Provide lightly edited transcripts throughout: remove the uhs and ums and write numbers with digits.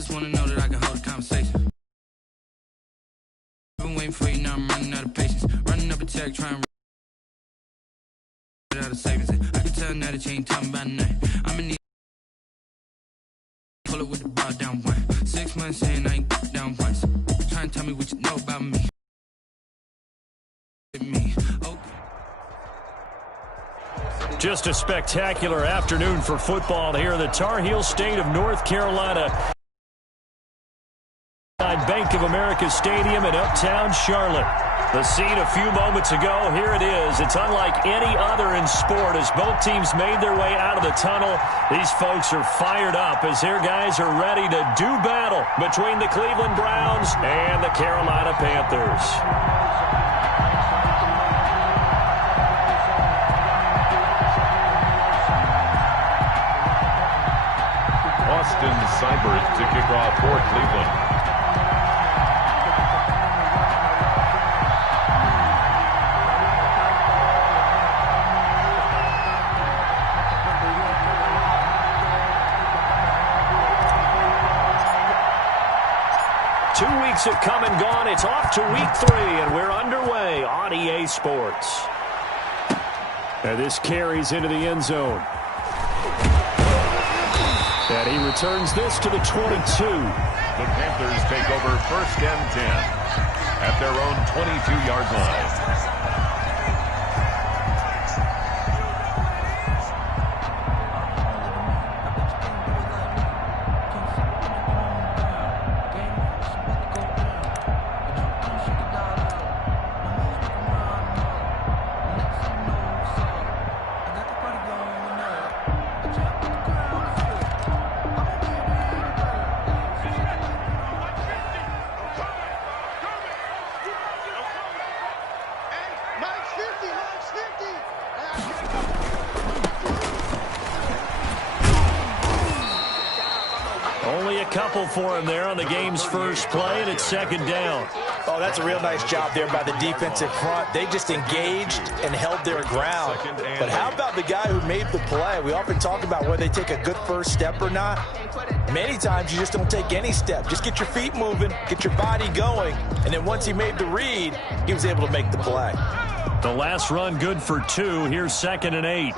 just want to know that I can hold a conversation. I've been waiting for you, now I'm running out of patience. Running up a check, trying to out of savings. I can tell now that you ain't talking about nothing. I'm in the pull it with the bar down one. 6 months saying I ain't down once. Trying to tell me what you know about me. Just a spectacular afternoon for football here in the Tar Heel state of North Carolina. Bank of America Stadium in uptown Charlotte. The scene a few moments ago, here it is. It's unlike any other in sport as both teams made their way out of the tunnel. These folks are fired up as their guys are ready to do battle between the Cleveland Browns and the Carolina Panthers. Austin Seibert to kick off for Cleveland. 2 weeks have come and gone. It's off to week 3, and we're underway on EA Sports. And this carries into the end zone. And he returns this to the 22. The Panthers take over 1st and 10 at their own 22-yard line. Couple for him there on the game's first play, and it's 2nd down. Oh, that's a real nice job there by the defensive front. They just engaged and held their ground. But how about the guy who made the play? We often talk about whether they take a good first step or not. Many times you just don't take any step. Just get your feet moving, get your body going, and then once he made the read, he was able to make the play. The last run good for 2. Here's 2nd and 8.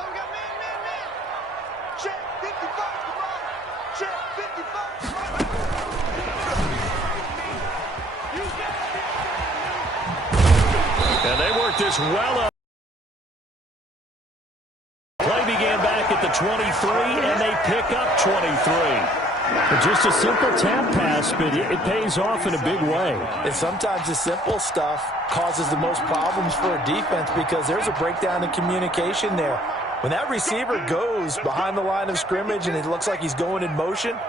This well up. Play began back at the 23, and they pick up 23. Just a simple tap pass, but it pays off in a big way. And sometimes the simple stuff causes the most problems for a defense because there's a breakdown in communication there. When that receiver goes behind the line of scrimmage and it looks like he's going in motion,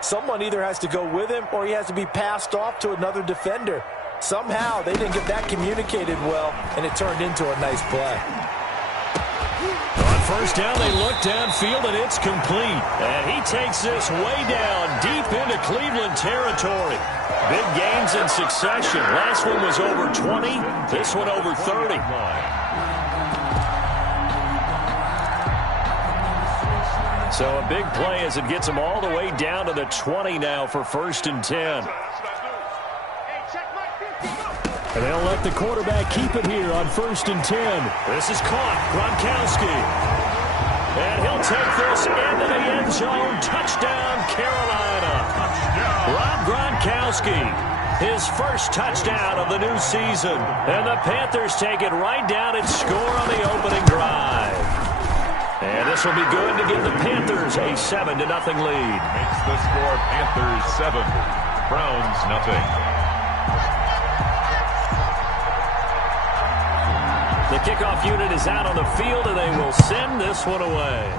someone either has to go with him or he has to be passed off to another defender. Somehow they didn't get that communicated well, and it turned into a nice play. On 1st down, they look downfield, and it's complete. And he takes this way down, deep into Cleveland territory. Big gains in succession. Last one was over 20. This one over 30. So a big play as it gets him all the way down to the 20 now for 1st and 10. And they'll let the quarterback keep it here on 1st and 10. This is caught. Gronkowski. And he'll take this into the end zone. Touchdown, Carolina. Rob Gronkowski. His first touchdown of the new season. And the Panthers take it right down and score on the opening drive. And this will be good to give the Panthers a 7-0 lead. Makes the score Panthers 7, Browns nothing. The kickoff unit is out on the field, and they will send this one away.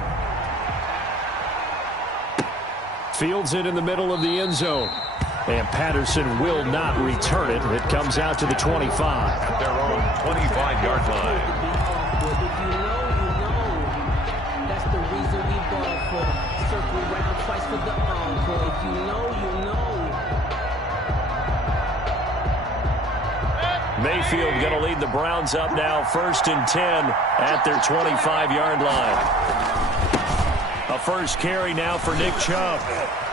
Fields it in the middle of the end zone. And Patterson will not return it. It comes out to the 25. At their own 25-yard line. That's the reason we ball for. Circle round twice for the encore. If you know, you know. Mayfield going to lead the Browns up now, 1st and 10 at their 25-yard line. A first carry now for Nick Chubb.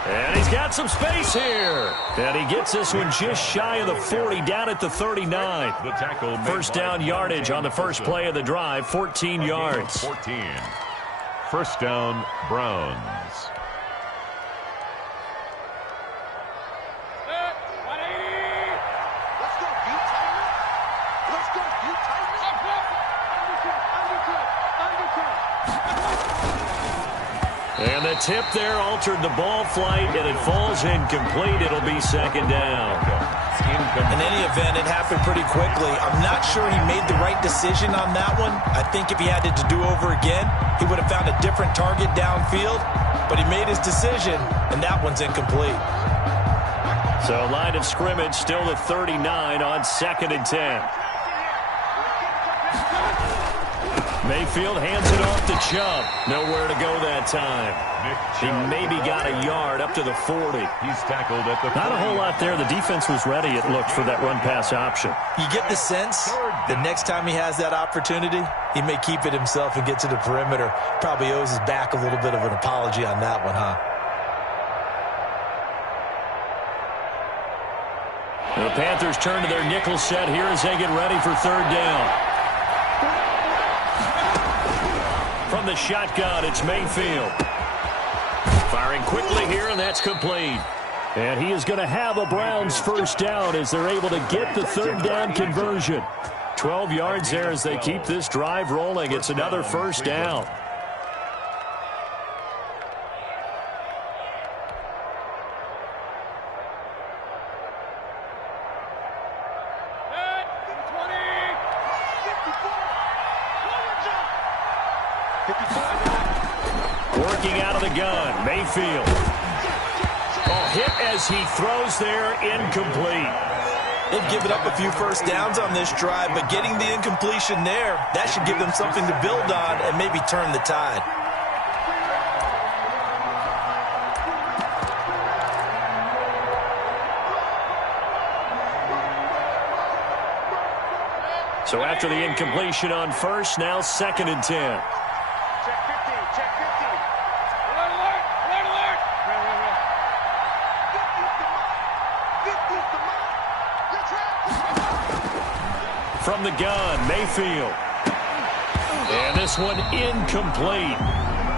And he's got some space here. And he gets this one just shy of the 40, down at the 39. First down yardage on the first play of the drive, 14 yards. 14. First down, Browns. And the tip there altered the ball flight, and it falls incomplete. It'll be second down. In any event, it happened pretty quickly. I'm not sure he made the right decision on that one. I think if he had it to do over again, he would have found a different target downfield. But he made his decision, and that one's incomplete. So line of scrimmage still at 39 on 2nd and 10. Mayfield hands it off to Chubb. Nowhere to go that time. He maybe got a yard up to the 40. He's tackled at the 40. Not a whole lot there. The defense was ready, it looked, for that run-pass option. You get the sense the next time he has that opportunity, he may keep it himself and get to the perimeter. Probably owes his back a little bit of an apology on that one, huh? The Panthers turn to their nickel set here as they get ready for third down. From the shotgun, it's Mayfield. Firing quickly here, and that's complete. And he is going to have a Browns first down as they're able to get the third down conversion. 12 yards there as they keep this drive rolling. It's another first down. Working out of the gun, Mayfield. Oh, hit as he throws there, incomplete. They've given up a few first downs on this drive, but getting the incompletion there, that should give them something to build on and maybe turn the tide. So after the incompletion on first, now 2nd and 10. From the gun, Mayfield. And this one incomplete.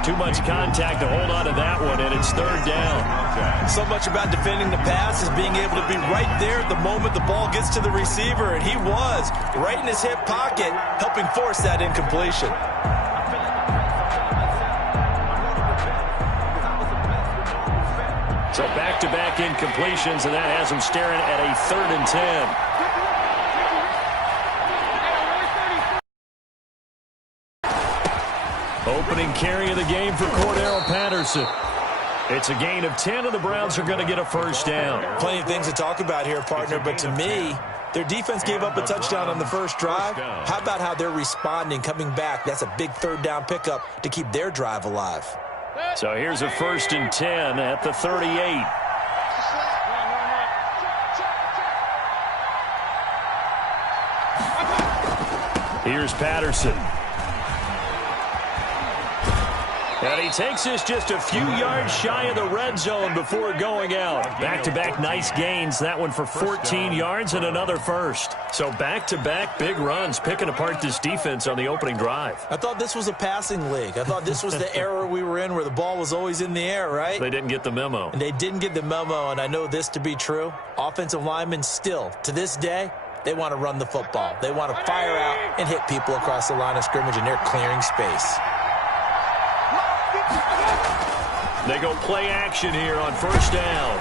Too much contact to hold on to that one, and it's third down. So much about defending the pass is being able to be right there at the moment the ball gets to the receiver, and he was right in his hip pocket, helping force that incompletion. So back-to-back incompletions, and that has him staring at a 3rd and 10. Opening carry of the game for Cordero Patterson. It's a gain of 10, and the Browns are going to get a first down. Plenty of things to talk about here, partner, but to me, their defense gave up a touchdown on the first drive. How about how they're responding, coming back? That's a big third down pickup to keep their drive alive. So here's a 1st and 10 at the 38. Here's Patterson. And he takes this just a few yards shy of the red zone before going out. Back-to-back nice gains. That one for 14 yards and another first. So back-to-back big runs, picking apart this defense on the opening drive. I thought this was a passing league. I thought this was the era we were in where the ball was always in the air, right? They didn't get the memo. And they didn't get the memo, and I know this to be true. Offensive linemen still, to this day, they want to run the football. They want to fire out and hit people across the line of scrimmage, and they're clearing space. They go play action here on first down.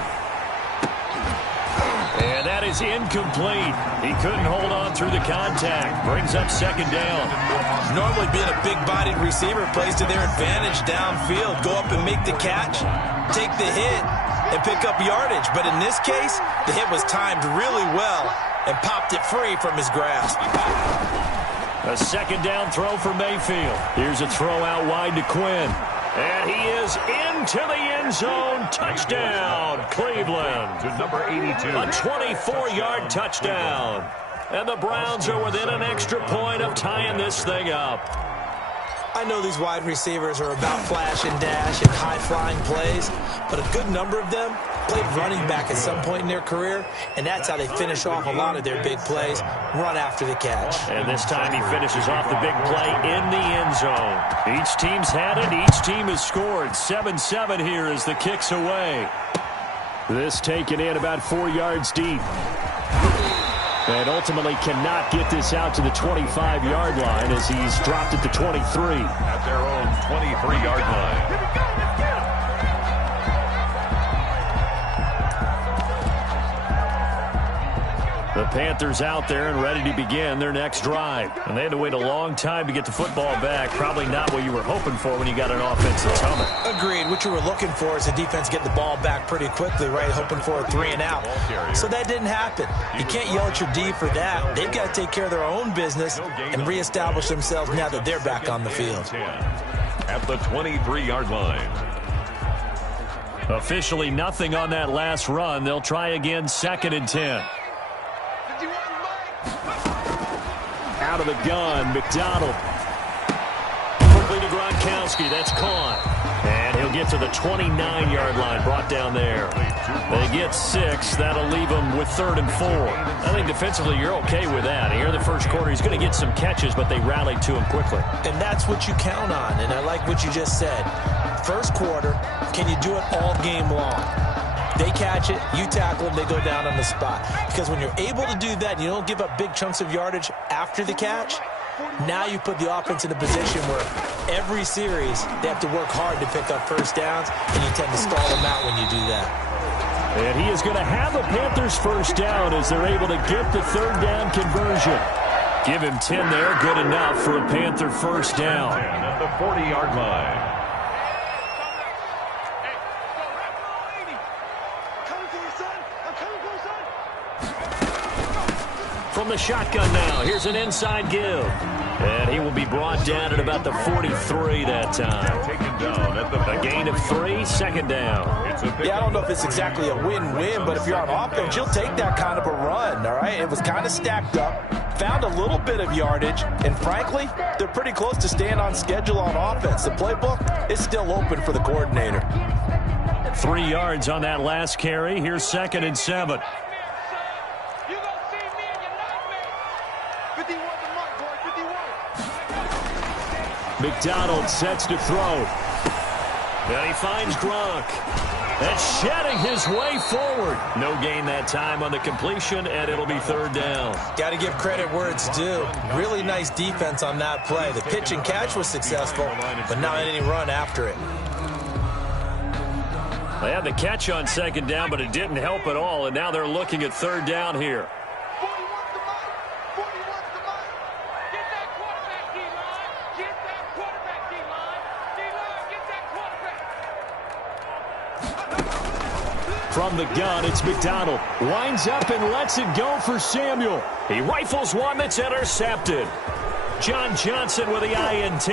And that is incomplete. He couldn't hold on through the contact. Brings up second down. Normally being a big-bodied receiver plays to their advantage downfield. Go up and make the catch, take the hit, and pick up yardage. But in this case, the hit was timed really well and popped it free from his grasp. A second down throw for Mayfield. Here's a throw out wide to Quinn. And he is into the end zone. Touchdown, Cleveland. To number 82. A 24-yard touchdown. And the Browns are within an extra point of tying this thing up. I know these wide receivers are about flash and dash and high-flying plays, but a good number of them played running back at some point in their career, and that's how they finish off a lot of their big plays, run after the catch. And this time he finishes off the big play in the end zone. Each team's had it. Each team has scored. 7-7 here as the kick's away. This taken in about 4 yards deep. And ultimately cannot get this out to the 25-yard line as he's dropped at the 23. At their own 23-yard line. The Panthers out there and ready to begin their next drive. And they had to wait a long time to get the football back. Probably not what you were hoping for when you got an offensive helmet. Agreed. What you were looking for is the defense getting the ball back pretty quickly, right? Hoping for a 3 and out. So that didn't happen. You can't yell at your D for that. They've got to take care of their own business and reestablish themselves now that they're back on the field. At the 23-yard line. Officially nothing on that last run. They'll try again 2nd and 10. Out of the gun, McDonald. Quickly to Gronkowski. That's caught. And he'll get to the 29-yard line. Brought down there. They get 6. That'll leave them with 3rd and 4. I think defensively you're okay with that. Here in the first quarter, he's going to get some catches, but they rallied to him quickly. And that's what you count on. And I like what you just said. First quarter, can you do it all game long? They catch it, you tackle them, they go down on the spot. Because when you're able to do that and you don't give up big chunks of yardage after the catch, now you put the offense in a position where every series they have to work hard to pick up first downs, and you tend to stall them out when you do that. And he is going to have the Panthers first down as they're able to get the 3rd down conversion. Give him 10 there, good enough for a Panther first down. At the 40-yard line. From the shotgun now, here's an inside give. And he will be brought down at about the 43 that time. Taken down at the A gain of 3, 2nd down. Yeah, I don't know if it's exactly a win-win, but if you're on offense, you'll take that kind of a run, all right? It was kind of stacked up, found a little bit of yardage, and frankly, they're pretty close to staying on schedule on offense. The playbook is still open for the coordinator. 3 yards on that last carry. Here's 2nd and 7. McDonald sets to throw. And he finds Gronk. And shedding his way forward. No gain that time on the completion, and it'll be 3rd down. Got to give credit where it's due. Really nice defense on that play. The pitch and catch was successful, but not any run after it. They had the catch on 2nd down, but it didn't help at all, and now they're looking at 3rd down here. From the gun, it's McDonald. Winds up and lets it go for Samuel. He rifles one that's intercepted. John Johnson with the INT.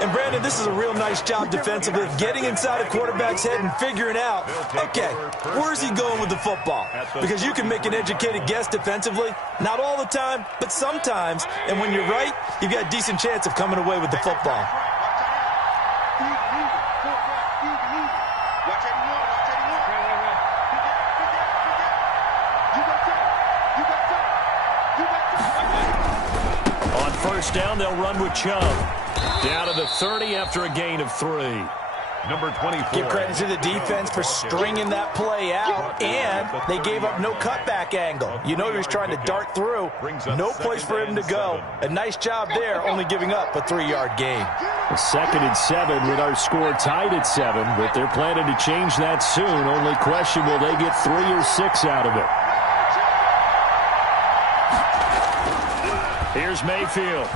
And, Brandon, this is a real nice job defensively, getting inside a quarterback's head and figuring out, okay, where's he going with the football? Because you can make an educated guess defensively, not all the time, but sometimes. And when you're right, you've got a decent chance of coming away with the football. On first down, they'll run with Chubb. Down to the 30 after a gain of 3. Number 24. Give credit to the defense for stringing that play out, and they gave up no cutback angle. You know he was trying to dart through. No place for him to go. A nice job there, only giving up a 3-yard gain. 2nd and 7 with our score tied at 7, but they're planning to change that soon. Only question, will they get 3 or 6 out of it? Here's Mayfield.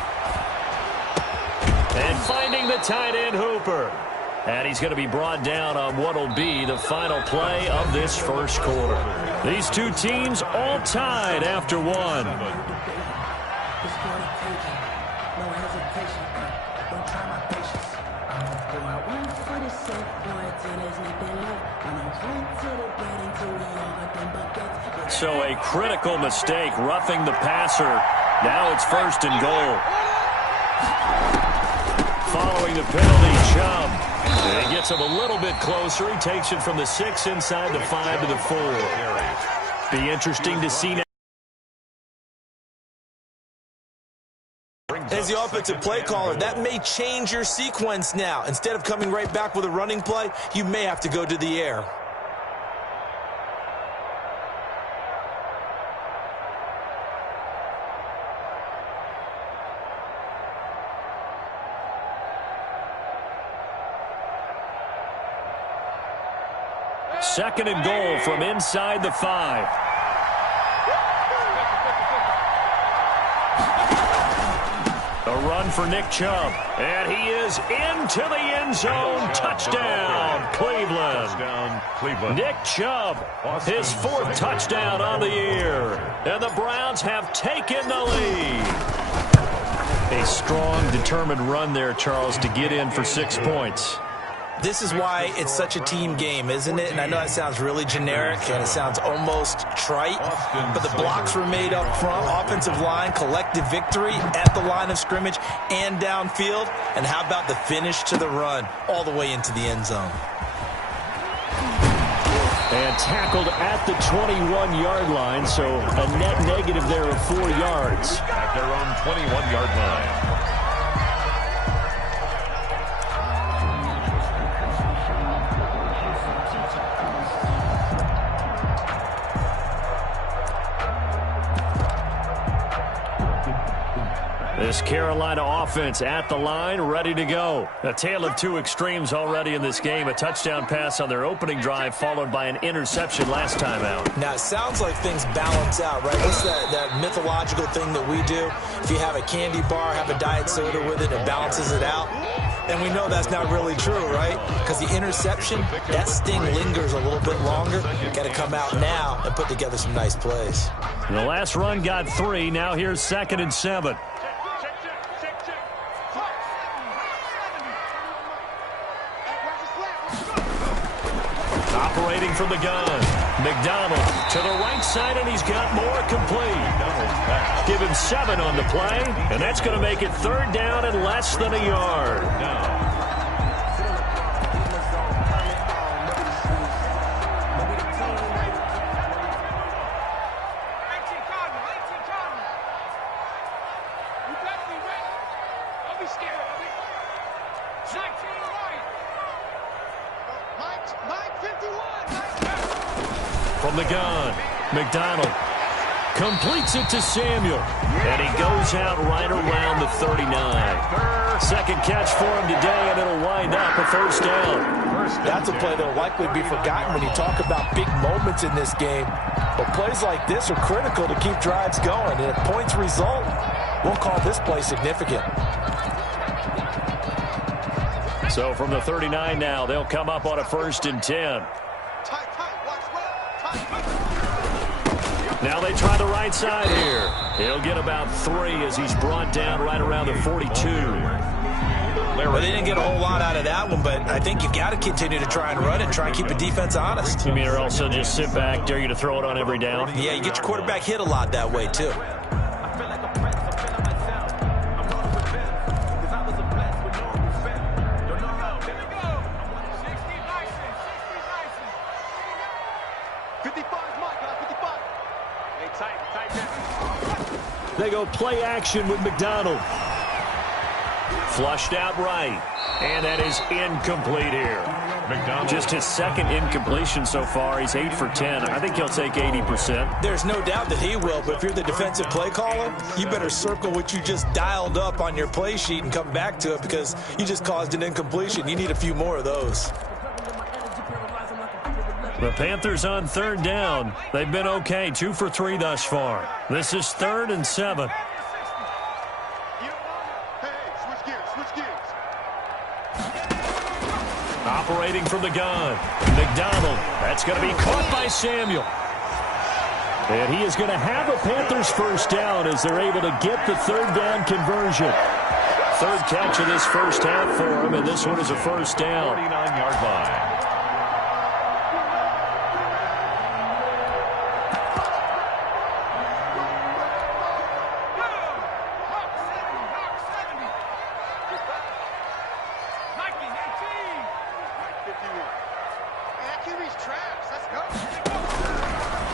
And finding the tight end Hooper. And he's going to be brought down on what will be the final play of this first quarter. These two teams all tied after 1. So a critical mistake, roughing the passer Now it's 1st and goal. Following the penalty, Chubb. And he gets him a little bit closer. He takes it from the 6 inside the 5 to the 4. Be interesting to see now. As the offensive play caller, that may change your sequence now. Instead of coming right back with a running play, you may have to go to the air. Second and goal from inside the 5. A run for Nick Chubb. And he is into the end zone. Touchdown, Cleveland. Touchdown, Cleveland. Nick Chubb, his 4th touchdown on the year. And the Browns have taken the lead. A strong, determined run there, Charles, to get in for 6 points. This is why it's such a team game, isn't it? And I know that sounds really generic and it sounds almost trite, but the blocks were made up front, offensive line, collective victory at the line of scrimmage and downfield. And how about the finish to the run all the way into the end zone? And tackled at the 21-yard line, so a net negative there of 4 yards. At their own 21-yard line. This Carolina offense at the line, ready to go. A tale of 2 extremes already in this game. A touchdown pass on their opening drive, followed by an interception last time out. Now, it sounds like things balance out, right? What's that mythological thing that we do? If you have a candy bar, have a diet soda with it, it balances it out. And we know that's not really true, right? Because the interception, that sting lingers a little bit longer. Got to come out now and put together some nice plays. And the last run got 3. Now here's 2nd and 7. Operating from the gun. McDonald to the right side, and he's got more complete. Give him 7 on the play, and that's going to make it 3rd down and less than a yard. From the gun, McDonald completes it to Samuel, and he goes out right around the 39. Second catch for him today, and it'll wind up a 1st down. That's a play that will likely be forgotten when you talk about big moments in this game. But plays like this are critical to keep drives going, and if points result, we'll call this play significant. So from the 39 now, they'll come up on a 1st and 10. Now they try the right side here. He'll get about 3 as he's brought down right around the 42. Well, they didn't get a whole lot out of that one, but I think you've got to continue to try and run it, try and keep the defense honest. You mean or also just sit back, dare you to throw it on every down? Yeah, you get your quarterback hit a lot that way, too. They go play action with McDonald. Flushed out right. And that is incomplete here. McDonald. Just his 2nd incompletion so far. He's 8 for 10. I think he'll take 80%. There's no doubt that he will, but if you're the defensive play caller, you better circle what you just dialed up on your play sheet and come back to it because you just caused an incompletion. You need a few more of those. The Panthers on 3rd down. They've been okay, 2 for 3 thus far. This is 3rd and 7. Operating from the gun. McDonald. That's going to be caught by Samuel. And he is going to have a Panthers 1st down as they're able to get the 3rd down conversion. 3rd catch of this 1st half for him, and this one is a 1st down. 49-yard line.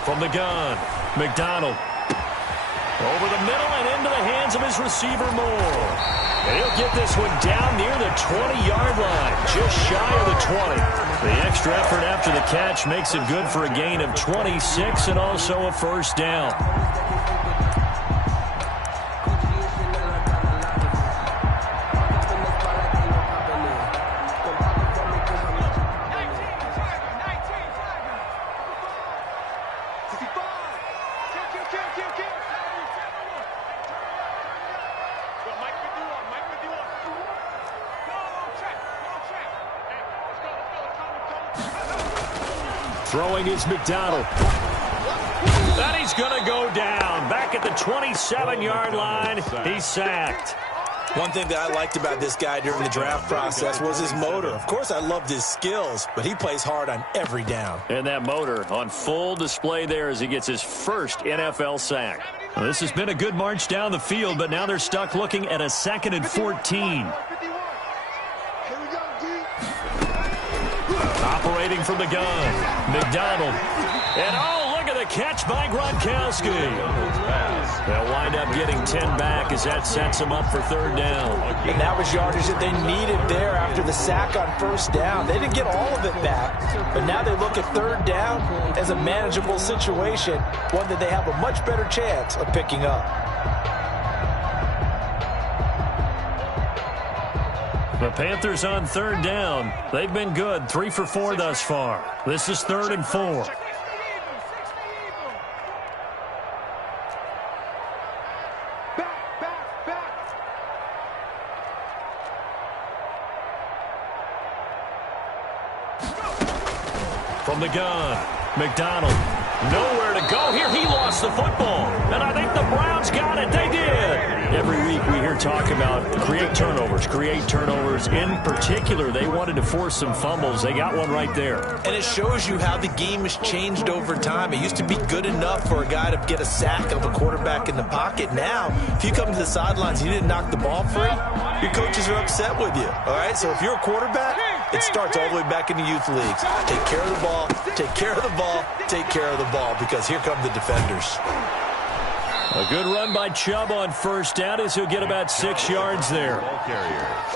From the gun, McDonald. Over the middle and into the hands of his receiver, Moore. And he'll get this one down near the 20-yard line, just shy of the 20. The extra effort after the catch makes it good for a gain of 26 and also a first down. Throwing is McDonald. And he's going to go down. Back at the 27-yard line, he's sacked. One thing that I liked about this guy during the draft process was his motor. Of course, I loved his skills, but he plays hard on every down. And that motor on full display there as he gets his first NFL sack. Well, this has been a good march down the field, but now they're stuck looking at a 2nd and 14. Operating from the gun, McDonald. And, oh, look at the catch by Gronkowski. They'll wind up getting 10 back as that sets them up for 3rd down. And that was yardage that they needed there after the sack on 1st down. They didn't get all of it back, but now they look at 3rd down as a manageable situation, one that they have a much better chance of picking up. The Panthers on 3rd down. They've been good, 3 for 4 thus far. This is 3rd and 4. From the gun, McDonald. Nowhere to go here. He lost the football. And I think the Browns got it. They did. Every week we hear talk about create turnovers. In particular, they wanted to force some fumbles. They got one right there. And it shows you how the game has changed over time. It used to be good enough for a guy to get a sack of a quarterback in the pocket. Now, if you come to the sidelines and you didn't knock the ball free, your coaches are upset with you. All right? So if you're a quarterback, it starts all the way back in the youth leagues. Take care of the ball, take care of the ball, take care of the ball, because here come the defenders. A good run by Chubb on 1st down as he'll get about 6 yards there.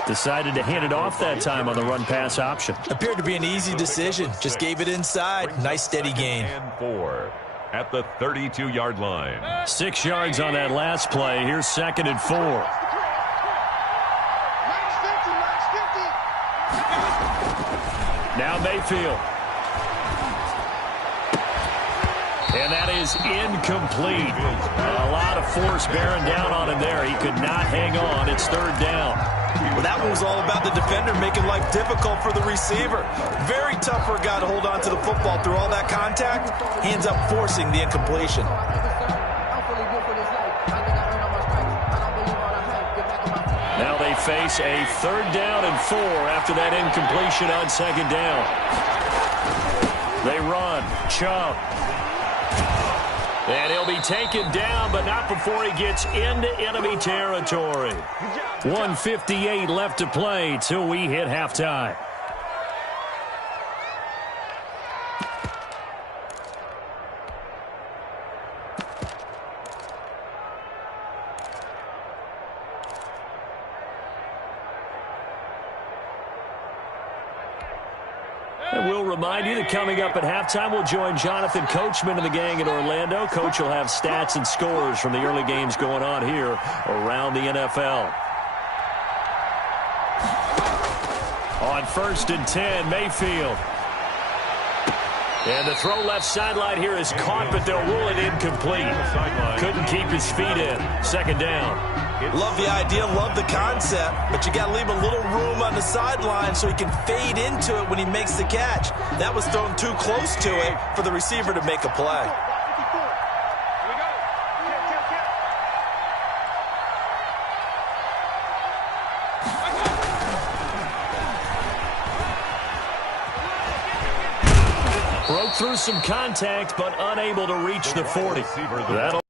Decided to hand it off that time on the run-pass option. Appeared to be an easy decision. Just gave it inside. Nice steady gain. And 4 at the 32-yard line. 6 yards on that last play. Here's 2nd and 4. Now Mayfield. And that is incomplete. A lot of force bearing down on him there. He could not hang on. It's 3rd down. Well, that one was all about the defender making life difficult for the receiver. Very tough for a guy to hold on to the football through all that contact. He ends up forcing the incompletion. Now they face a 3rd down and 4 after that incompletion on 2nd down. They run. Chubb. And he'll be taken down, but not before he gets into enemy territory. 1:58 left to play till we hit halftime. And we'll remind you that coming up at halftime, we'll join Jonathan Coachman and the gang in Orlando. Coach will have stats and scores from the early games going on here around the NFL. On 1st and 10, Mayfield. And the throw left sideline here is caught, but they'll rule it incomplete. Couldn't keep his feet in. 2nd down. Love the idea, love the concept, but you got to leave a little room on the sideline so he can fade into it when he makes the catch. That was thrown too close to it for the receiver to make a play. Broke through some contact, but unable to reach the 40. That'll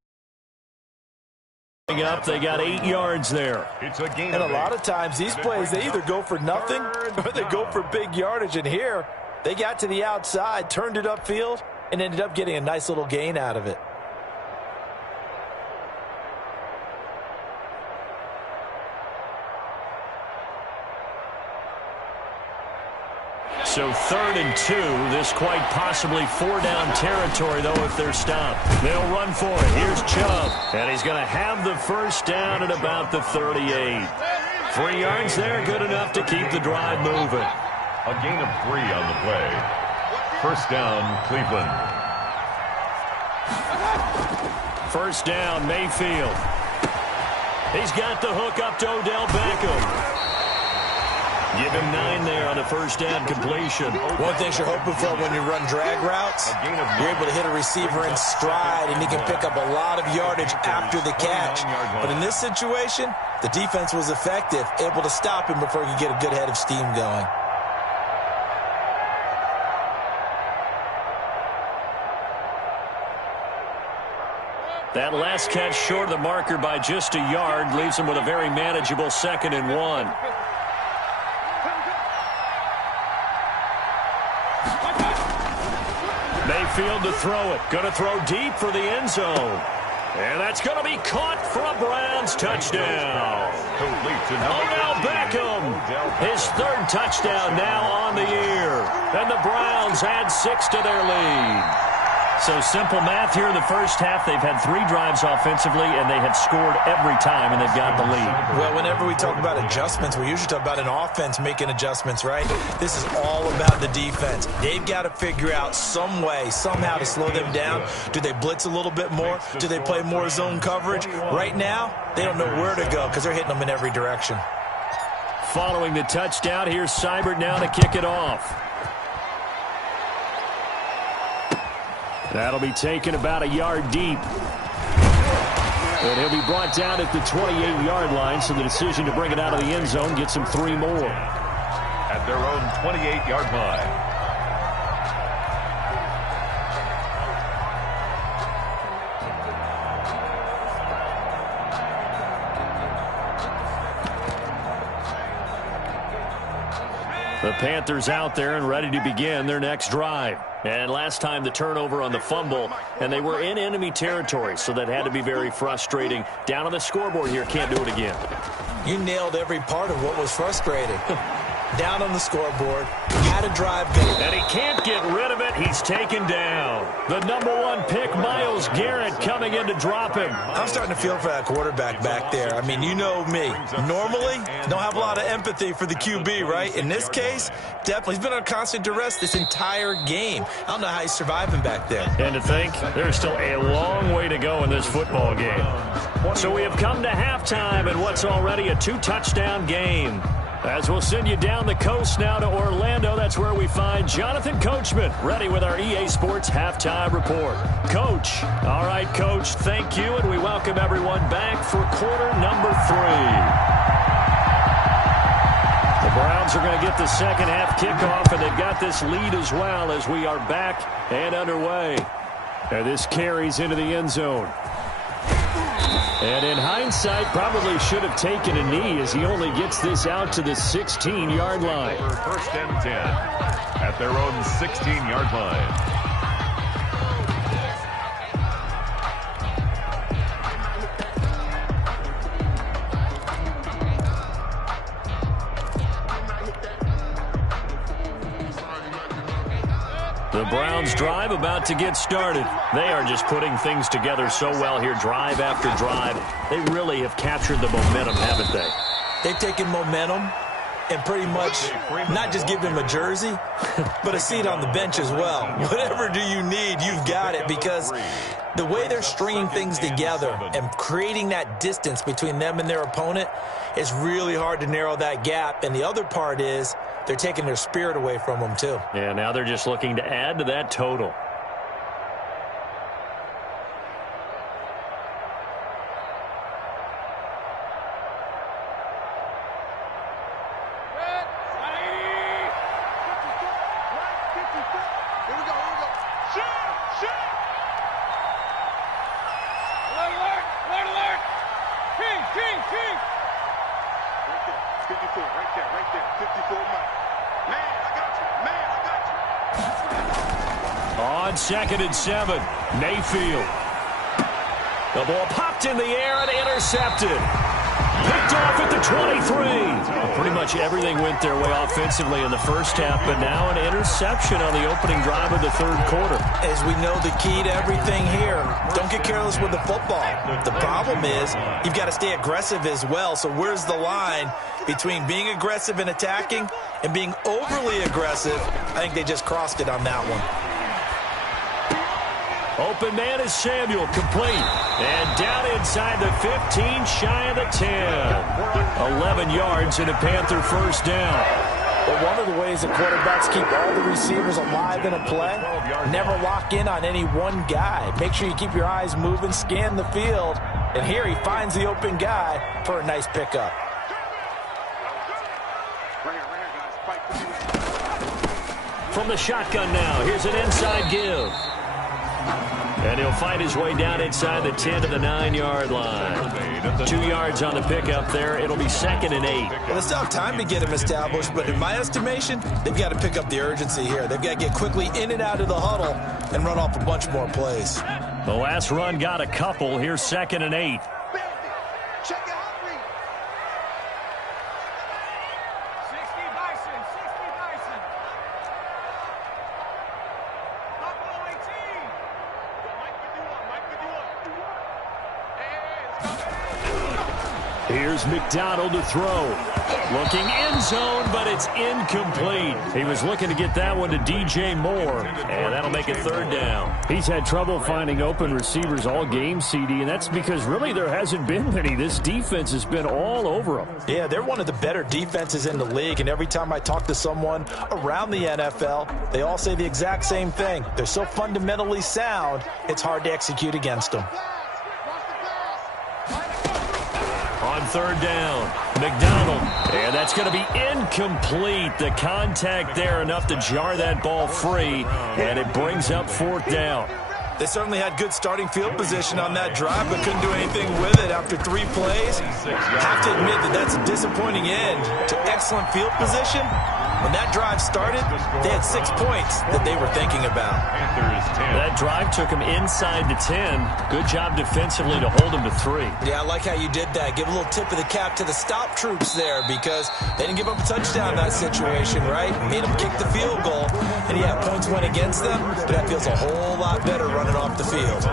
up. They got 8 yards there. And a lot of times these plays, they either go for nothing or they go for big yardage. And here, They got to the outside, turned it upfield, and ended up getting a nice little gain out of it. So 3rd and 2, this quite possibly 4-down territory, though, if they're stopped. They'll run for it. Here's Chubb, and he's going to have the first down at about the 38. 3 yards there, good enough to keep the drive moving. A gain of 3 on the play. First down, Cleveland. First down, Mayfield. He's got the hook up to Odell Beckham. Give him 9 there on the first down completion. One thing you're hoping for when you run drag routes, you're able to hit a receiver in stride, and he can pick up a lot of yardage after the catch. But in this situation, the defense was effective, able to stop him before he could get a good head of steam going. That last catch short of the marker by just a yard leaves him with a very manageable 2nd and 1. Mayfield to throw it. Going to throw deep for the end zone. And that's going to be caught for a Browns touchdown. Odell Beckham, his 3rd touchdown now on the year. And the Browns add 6 to their lead. So simple math here in the first half. They've had 3 drives offensively, and they have scored every time, and they've got the lead. Well, whenever we talk about adjustments, we usually talk about an offense making adjustments, right? This is all about the defense. They've got to figure out some way, somehow to slow them down. Do they blitz a little bit more? Do they play more zone coverage? Right now, they don't know where to go because they're hitting them in every direction. Following the touchdown, here's Seibert now to kick it off. That'll be taken about a yard deep. And he'll be brought down at the 28-yard line, so the decision to bring it out of the end zone gets him 3 more. At their own 28-yard line. The Panthers out there and ready to begin their next drive. And last time the turnover on the fumble, and they were in enemy territory, so that had to be very frustrating. Down on the scoreboard here, can't do it again. You nailed every part of what was frustrating. Down on the scoreboard, had a drive going. And he can't get rid of it. He's taken down. The #1 pick, Myles Garrett, coming in to drop him. I'm starting to feel for that quarterback back there. I mean, you know me. Normally, don't have a lot of empathy for the QB, right? In this case, definitely. He's been on constant duress this entire game. I don't know how he's surviving back there. And to think, there's still a long way to go in this football game. So we have come to halftime in what's already a 2-touchdown game. As we'll send you down the coast now to Orlando, that's where we find Jonathan Coachman, ready with our EA Sports Halftime Report. Coach. All right, Coach, thank you, and we welcome everyone back for quarter number 3. The Browns are going to get the second half kickoff, and they've got this lead as well as we are back and underway. And this carries into the end zone. And in hindsight, probably should have taken a knee as he only gets this out to the 16-yard line. First and 10 at their own 16-yard line. The Browns drive about to get started. They are just putting things together so well here, drive after drive. They really have captured the momentum, haven't they? They've taken momentum and pretty much not just give them a jersey, but a seat on the bench as well. Whatever do you need, you've got it, because the way they're stringing things together and creating that distance between them and their opponent is really hard to narrow that gap. And the other part is they're taking their spirit away from them, too. Yeah, now they're just looking to add to that total. on 2nd and 7. Mayfield. The ball popped in the air and intercepted. Picked off at the 23. Pretty much everything went their way offensively in the first half, but now an interception on the opening drive of the third quarter. As we know, the key to everything here, don't get careless with the football. The problem is you've got to stay aggressive as well. So where's the line between being aggressive and attacking and being overly aggressive? I think they just crossed it on that one. Open man is Samuel, complete. And down inside the 15, shy of the 10. 11 yards and a Panther first down. But one of the ways that quarterbacks keep all the receivers alive in a play, never lock in on any one guy. Make sure you keep your eyes moving, scan the field. And here he finds the open guy for a nice pickup. From the shotgun now, here's an inside give. And he'll fight his way down inside the 10 to the 9-yard line. 2 yards on the pickup there. It'll be 2nd and 8. Well, they still have time to get him established, but in my estimation, they've got to pick up the urgency here. They've got to get quickly in and out of the huddle and run off a bunch more plays. The last run got a couple. Here's 2nd and 8. Here's McDonald to throw. Looking end zone, but it's incomplete. He was looking to get that one to DJ Moore, and that'll make it 3rd down. He's had trouble finding open receivers all game, CD, and that's because really there hasn't been many. This defense has been all over them. Yeah, they're one of the better defenses in the league, and every time I talk to someone around the NFL, they all say the exact same thing. They're so fundamentally sound, it's hard to execute against them. On 3rd down, McDonald, and that's going to be incomplete. The contact there enough to jar that ball free, and it brings up 4th down. They certainly had good starting field position on that drive, but couldn't do anything with it after 3 plays. Have to admit that that's a disappointing end to excellent field position. When that drive started, they had 6 points that they were thinking about. That drive took them inside the 10. Good job defensively to hold them to 3. Yeah, I like how you did that. Give a little tip of the cap to the stop troops there because they didn't give up a touchdown in that situation, right? Made them kick the field goal, and yeah, points went against them, but that feels a whole lot better running off the field.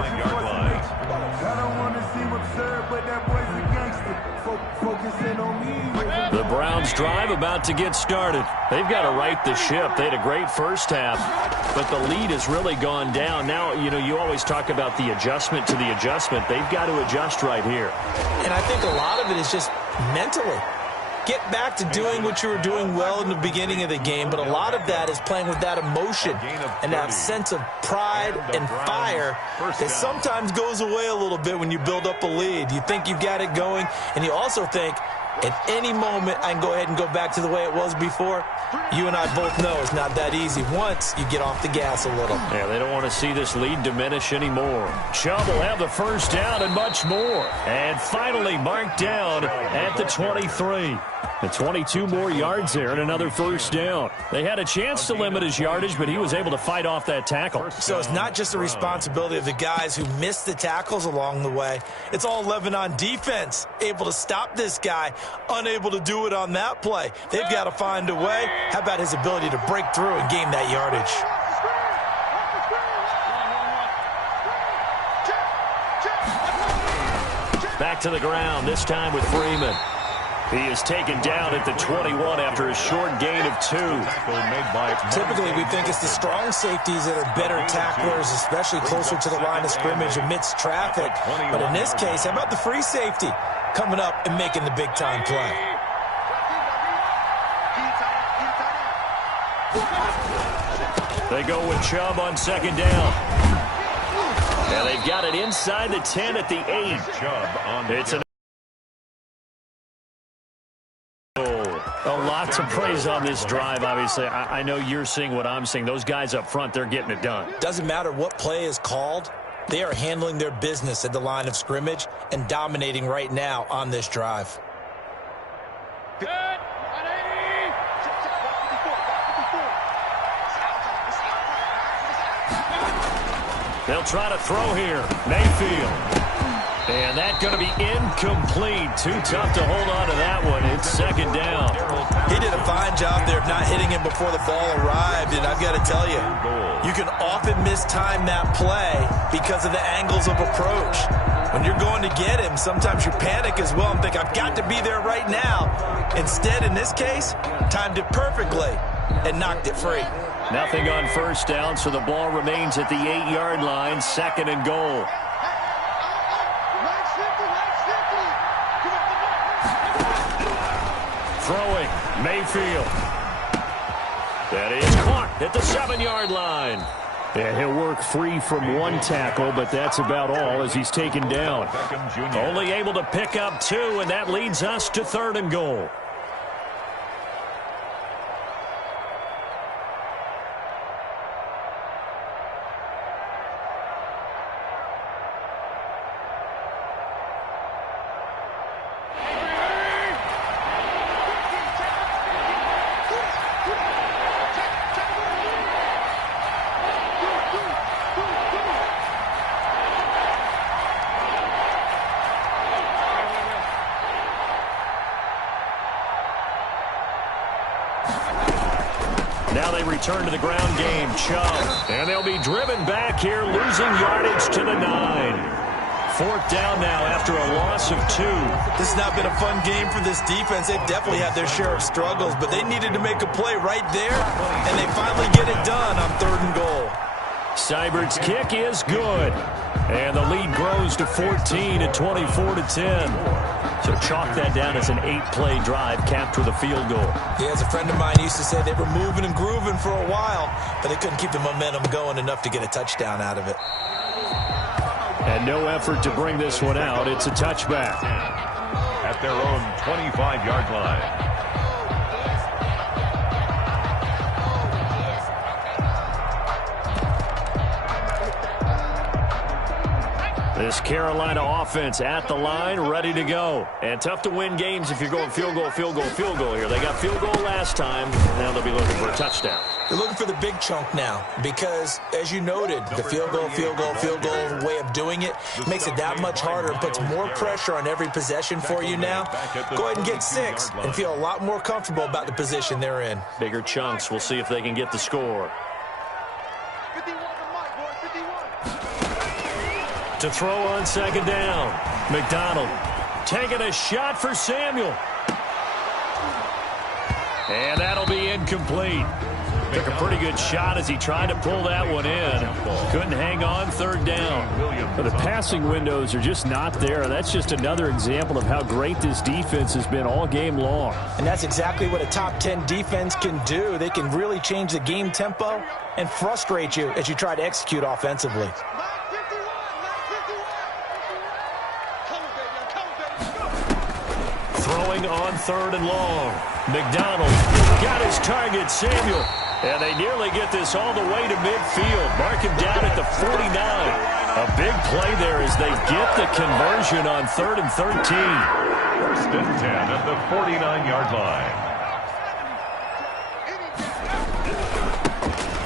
The Browns drive about to get started. They've got to right the ship. They had a great first half, but the lead has really gone down. Now, you always talk about the adjustment to the adjustment. They've got to adjust right here. And I think a lot of it is just mentally. Get back to doing what you were doing well in the beginning of the game, but a lot of that is playing with that emotion and that sense of pride and fire that sometimes goes away a little bit when you build up a lead. You think you've got it going, and you also think, at any moment, I can go ahead and go back to the way it was before. You and I both know it's not that easy once you get off the gas a little. Yeah, they don't want to see this lead diminish anymore. Chubb will have the first down and much more. And finally marked down at the 23. The 22 more yards there and another first down. They had a chance to limit his yardage, but he was able to fight off that tackle. So it's not just the responsibility of the guys who missed the tackles along the way. It's all 11 on defense, able to stop this guy, unable to do it on that play. They've got to find a way. How about his ability to break through and gain that yardage? Back to the ground, this time with Freeman. He is taken down at the 21 after a short gain of 2. Typically, we think it's the strong safeties that are better tacklers, especially closer to the line of scrimmage amidst traffic. But in this case, how about the free safety coming up and making the big-time play? They go with Chubb on 2nd down. And they've got it inside the 10 at the 8. It's a lot to praise on this drive, obviously. I know you're seeing what I'm seeing. Those guys up front, they're getting it done. Doesn't matter what play is called. They are handling their business at the line of scrimmage and dominating right now on this drive. They'll try to throw here. Mayfield. And that's going to be incomplete. Too tough to hold on to that one. It's second down. He did a fine job there of not hitting him before the ball arrived. And I've got to tell you, you can often mistime that play because of the angles of approach. When you're going to get him, sometimes you panic as well and think, I've got to be there right now. Instead, in this case, timed it perfectly and knocked it free. Nothing on first down, so the ball remains at the 8-yard line, second and goal. Throwing, Mayfield. That is caught at the 7-yard line. And he'll work free from one tackle, but that's about all as he's taken down. Only able to pick up 2, and that leads us to third and goal. Now they return to the ground game. Chubb. And they'll be driven back here, losing yardage to the 9. Fourth down now after a loss of 2. This has not been a fun game for this defense. They've definitely had their share of struggles, but they needed to make a play right there, and they finally get it done on third and goal. Seibert's kick is good. And the lead grows to 14 at 24-10. So chalk that down as an 8-play drive capped with a field goal. Yeah, as a friend of mine used to say, they were moving and grooving for a while, but they couldn't keep the momentum going enough to get a touchdown out of it. And no effort to bring this one out. It's a touchback. At their own 25-yard line. This Carolina offense at the line, ready to go. And tough to win games if you're going field goal, field goal, field goal here. They got field goal last time. Now they'll be looking for a touchdown. They're looking for the big chunk now because, as you noted, the field goal way of doing it makes it that much harder and puts more pressure on every possession for you now. Go ahead and get 6 and feel a lot more comfortable about the position they're in. Bigger chunks. We'll see if they can get the score. To throw on second down. McDonald taking a shot for Samuel. And that'll be incomplete. Took a pretty good shot as he tried to pull that one in. Couldn't hang on third down. But the passing windows are just not there. That's just another example of how great this defense has been all game long. And that's exactly what a top 10 defense can do. They can really change the game tempo and frustrate you as you try to execute offensively. Throwing on third and long. McDonald got his target, Samuel. And they nearly get this all the way to midfield. Mark him down at the 49. A big play there as they get the conversion on 3rd and 13. First and 10 at the 49-yard line.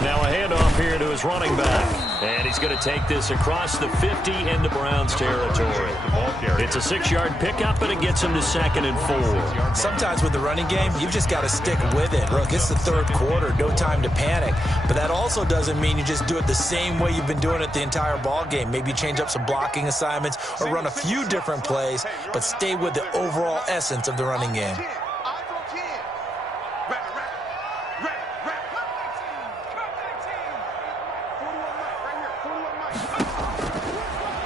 Now a handoff here to his running back. And he's going to take this across the 50 into Browns territory. It's a 6-yard pickup, and it gets him to 2nd and 4. Sometimes with the running game, you've just got to stick with it. Look, it's the third quarter, no time to panic. But that also doesn't mean you just do it the same way you've been doing it the entire ball game. Maybe change up some blocking assignments or run a few different plays, but stay with the overall essence of the running game.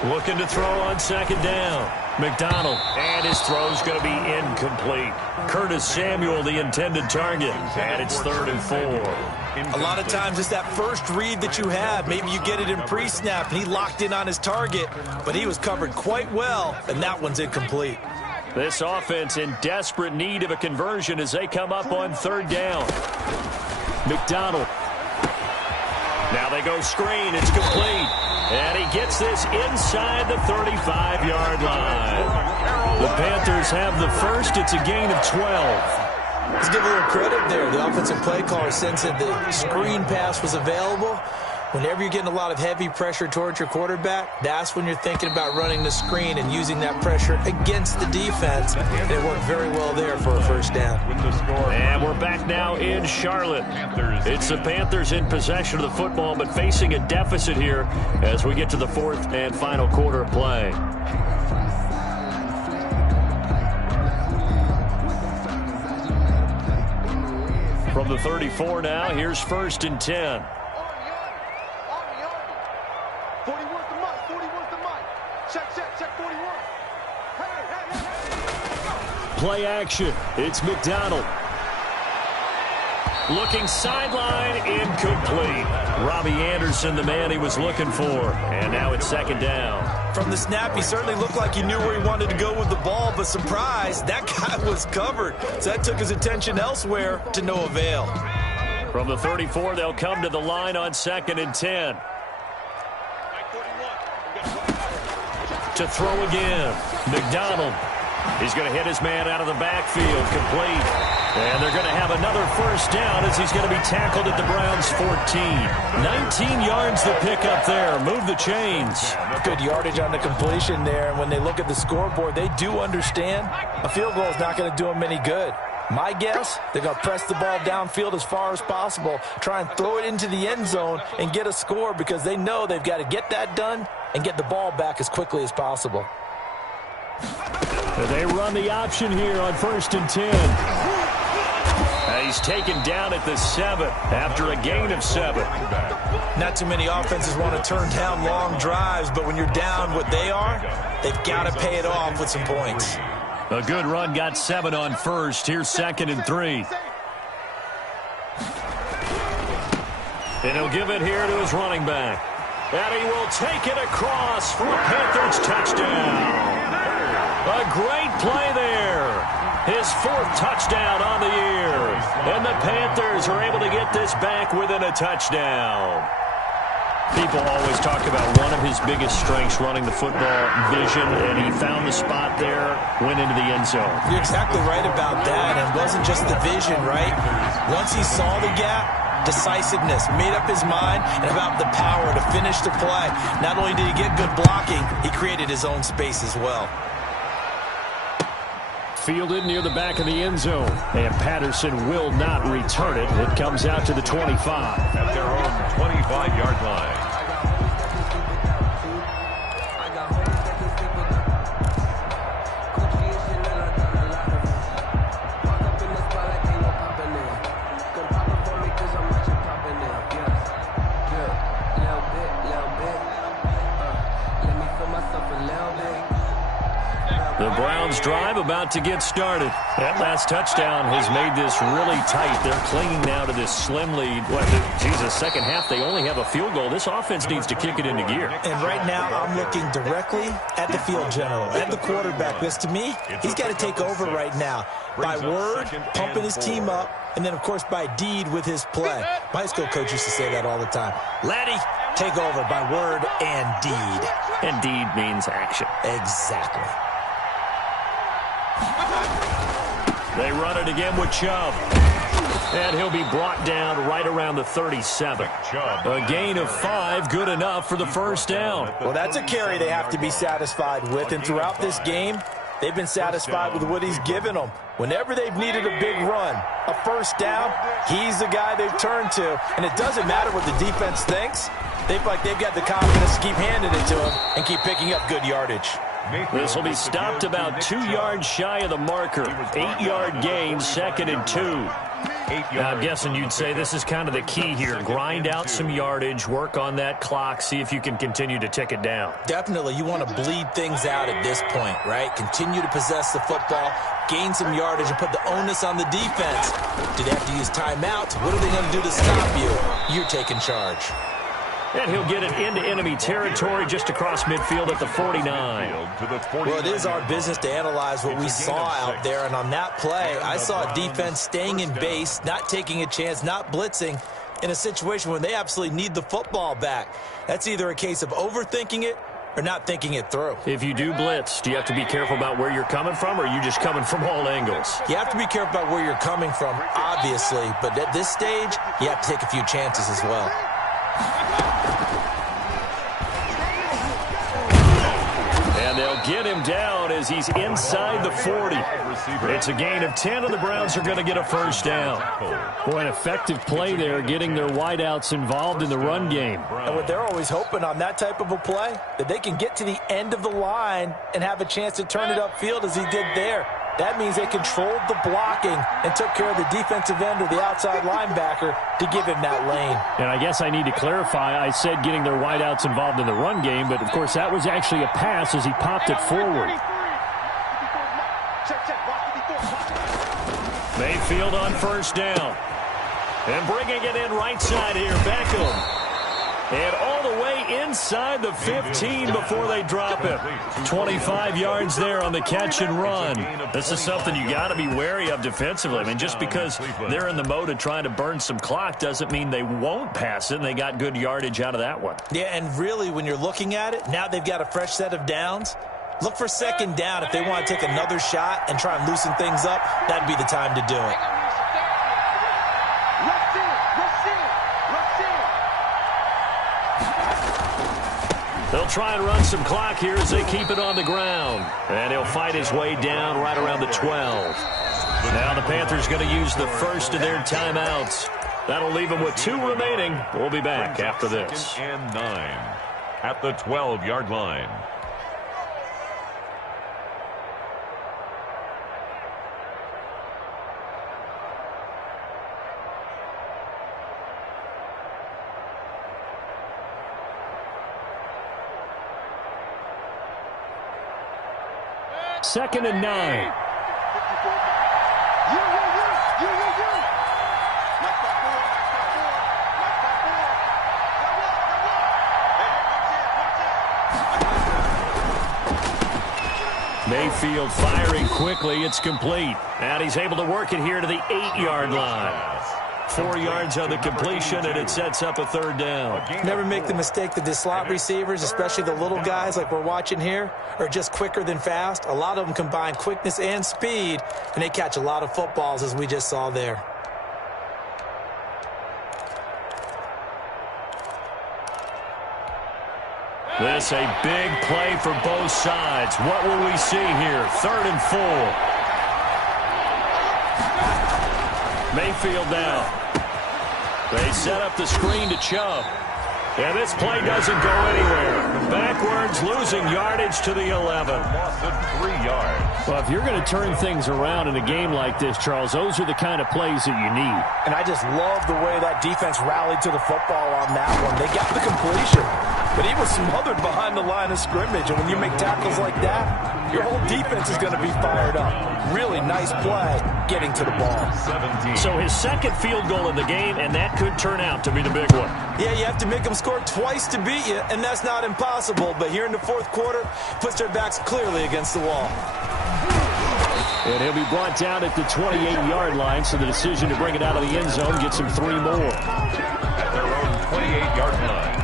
Looking to throw on second down. McDonald, and his throw's going to be incomplete. Curtis Samuel, the intended target, and it's 3rd and 4. A lot of times it's that first read that you have. Maybe you get it in pre-snap, and he locked in on his target, but he was covered quite well, and that one's incomplete. This offense in desperate need of a conversion as they come up on 3rd down. McDonald. Now they go screen. It's complete. And he gets this inside the 35-yard line. The Panthers have the first. It's a gain of 12. Let's give a little credit there. The offensive play caller sensed that the screen pass was available. Whenever you're getting a lot of heavy pressure towards your quarterback, that's when you're thinking about running the screen and using that pressure against the defense. And it worked very well there for a first down. And we're back now in Charlotte. It's the Panthers in possession of the football, but facing a deficit here as we get to the fourth and final quarter of play. From the 34 now, here's 1st and 10. Play action. It's McDonald. Looking sideline, incomplete. Robbie Anderson, the man he was looking for. And now it's 2nd down. From the snap, he certainly looked like he knew where he wanted to go with the ball, but surprise, that guy was covered. So that took his attention elsewhere to no avail. From the 34, they'll come to the line on 2nd and 10. To throw again. McDonald. He's going to hit his man out of the backfield, complete. And they're going to have another first down as he's going to be tackled at the Browns' 14. 19 yards to pick up there. Move the chains. Good yardage on the completion there. And when they look at the scoreboard, they do understand a field goal is not going to do them any good. My guess, they're going to press the ball downfield as far as possible, try and throw it into the end zone and get a score because they know they've got to get that done and get the ball back as quickly as possible. They run the option here on 1st and 10. He's taken down at the 7 after a gain of 7. Not too many offenses want to turn down long drives, but when you're down what they are, they've got to pay it off with some points. A good run got 7 on 1st. Here's 2nd and 3. And he'll give it here to his running back. And he will take it across for a Panthers touchdown. A great play there. His 4th touchdown on the year. And the Panthers are able to get this back within a touchdown. People always talk about one of his biggest strengths running the football, vision, and he found the spot there, went into the end zone. You're exactly right about that, and it wasn't just the vision, right? Once he saw the gap, decisiveness, made up his mind, and about the power to finish the play. Not only did he get good blocking, he created his own space as well. Fielded near the back of the end zone, and Patterson will not return it. It comes out to the 25. At their own 25-yard line. The Browns drive about to get started. That last touchdown has made this really tight. They're clinging now to this slim lead. Jesus, second half, they only have a field goal. This offense needs to kick it into gear. And right now, I'm looking directly at the field general, at the quarterback. Because to me, he's got to take over right now. By word, pumping his team up, and then, of course, by deed with his play. My high school coach used to say that all the time. Laddie, take over by word and deed. And deed means action. Exactly. They run it again with Chubb. And he'll be brought down right around the 37. A gain of 5, good enough for the first down. Well, that's a carry they have to be satisfied with. And throughout this game, they've been satisfied with what he's given them. Whenever they've needed a big run, a first down, he's the guy they've turned to. And it doesn't matter what the defense thinks. They feel like they've got the confidence to keep handing it to him and keep picking up good yardage. This will be stopped about 2 yards shy of the marker. 8-yard gain, 2nd and 2. Now, I'm guessing you'd say this is kind of the key here. Grind out some yardage, work on that clock, see if you can continue to tick it down. Definitely. You want to bleed things out at this point, right? Continue to possess the football, gain some yardage, and put the onus on the defense. Do they have to use timeouts? What are they going to do to stop you? You're taking charge. And he'll get it into enemy territory just across midfield at the 49. Well, it is our business to analyze what we saw out there. And on that play, I saw a defense staying in base, not taking a chance, not blitzing in a situation when they absolutely need the football back. That's either a case of overthinking it or not thinking it through. If you do blitz, do you have to be careful about where you're coming from, or are you just coming from all angles? You have to be careful about where you're coming from, obviously. But at this stage, you have to take a few chances as well. And they'll get him down as he's inside the 40. It's a gain of 10, and the Browns are going to get a first down. Boy, an effective play there, getting their wideouts involved in the run game. And what they're always hoping on that type of a play, that they can get to the end of the line and have a chance to turn it upfield as he did there. That means they controlled the blocking and took care of the defensive end or the outside linebacker to give him that lane. And I guess I need to clarify, I said getting their wideouts involved in the run game, but of course that was actually a pass as he popped it forward. Mayfield on first down. And bringing it in right side here, Beckham. And all the way inside the 15 before they drop him. 25 yards there on the catch and run. This is something you got to be wary of defensively. I mean, just because they're in the mode of trying to burn some clock doesn't mean they won't pass it, and they got good yardage out of that one. Yeah, and really, when you're looking at it, now they've got a fresh set of downs. Look for second down if they want to take another shot and try and loosen things up. That'd be the time to do it. They'll try and run some clock here as they keep it on the ground. And he'll fight his way down right around the 12. Now the Panthers going to use the first of their timeouts. That'll leave them with 2 remaining. We'll be back after this. And 9 at the 12-yard line. Second and 9. Mayfield firing quickly. It's complete. And he's able to work it here to the 8-yard line. 4 yards on the completion, and it sets up a third down. Never make the mistake that the slot receivers, especially the little guys like we're watching here, are just quicker than fast. A lot of them combine quickness and speed, and they catch a lot of footballs, as we just saw there. This a big play for both sides. What will we see here? 3rd and 4. Mayfield down. They set up the screen to Chubb. And this play doesn't go anywhere. Backwards, losing yardage to the 11. Loss of 3 yards. Well, if you're going to turn things around in a game like this, Charles, those are the kind of plays that you need. And I just love the way that defense rallied to the football on that one. They got the completion, but he was smothered behind the line of scrimmage. And when you make tackles like that, your whole defense is going to be fired up. Really nice play getting to the ball. 17. So his second field goal in the game, and that could turn out to be the big one. Yeah, you have to make them score twice to beat you, and that's not impossible. But here in the 4th quarter, puts their backs clearly against the wall. And he'll be brought down at the 28-yard line, so the decision to bring it out of the end zone gets him 3 more. At their own 28-yard line.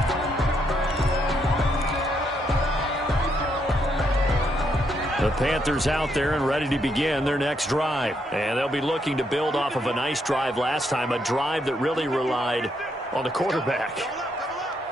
The Panthers out there and ready to begin their next drive. And they'll be looking to build off of a nice drive last time, a drive that really relied on the quarterback.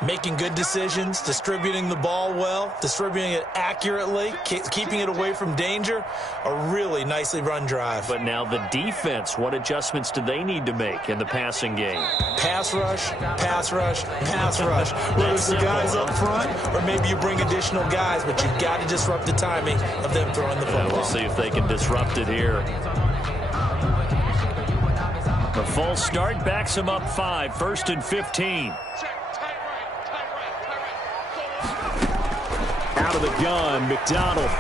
Making good decisions, distributing the ball well, distributing it accurately, keeping it away from danger. A really nicely run drive. But now the defense, what adjustments do they need to make in the passing game? Pass rush, pass rush, pass rush. Whether it's the guys up front or maybe you bring additional guys, but you've got to disrupt the timing of them throwing the football. We'll see if they can disrupt it here. The false start backs him up 5, 1st and 15. Out of the gun, McDonald.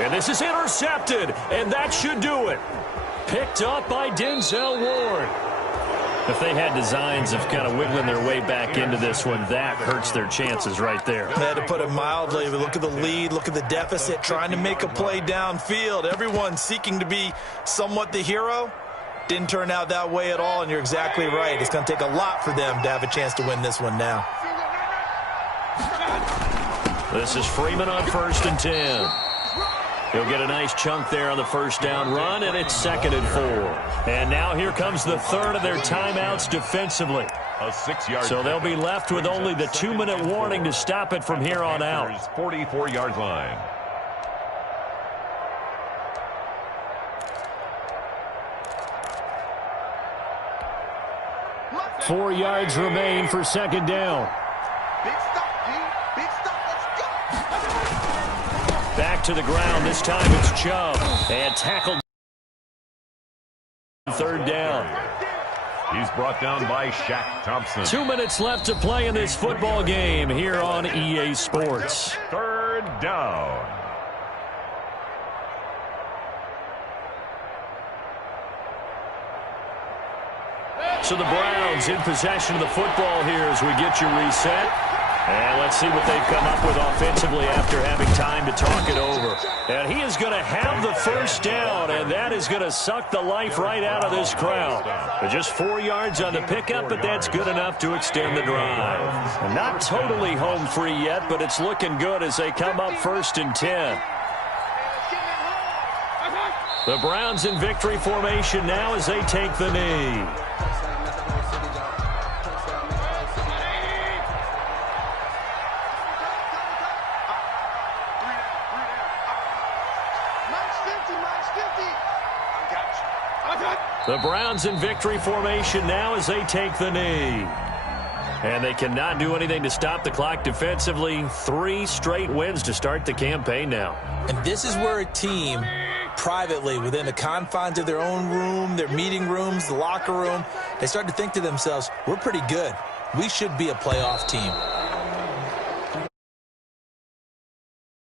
And this is intercepted, and that should do it. Picked up by Denzel Ward. If they had designs of kind of wiggling their way back into this one, that hurts their chances right there. They had to put it mildly. Look at the lead, look at the deficit, trying to make a play downfield. Everyone seeking to be somewhat the hero. Didn't turn out that way at all, and you're exactly right. It's going to take a lot for them to have a chance to win this one now. This is Freeman on 1st and 10. He'll get a nice chunk there on the first down run, and it's 2nd and 4. And now here comes the 3rd of their timeouts defensively. A 6-yard. So they'll be left with only the 2-minute warning to stop it from here on out. 44-yard line. Four yards remain for second down. Back to the ground. This time it's Chubb. And tackled. Third down. He's brought down by Shaq Thompson. 2 minutes left to play in this football game here on EA Sports. Third down. So the Browns in possession of the football here as we get you reset. And let's see what they've come up with offensively after having time to talk it over. And he is going to have the first down, and that is going to suck the life right out of this crowd. But just 4 yards on the pickup, but that's good enough to extend the drive. And not totally home free yet, but it's looking good as they come up 1st and 10. The Browns in victory formation now as they take the knee. The Browns in victory formation now as they take the knee. And they cannot do anything to stop the clock defensively. 3 straight wins to start the campaign now. And this is where a team, privately, within the confines of their own room, their meeting rooms, the locker room, they start to think to themselves, we're pretty good. We should be a playoff team.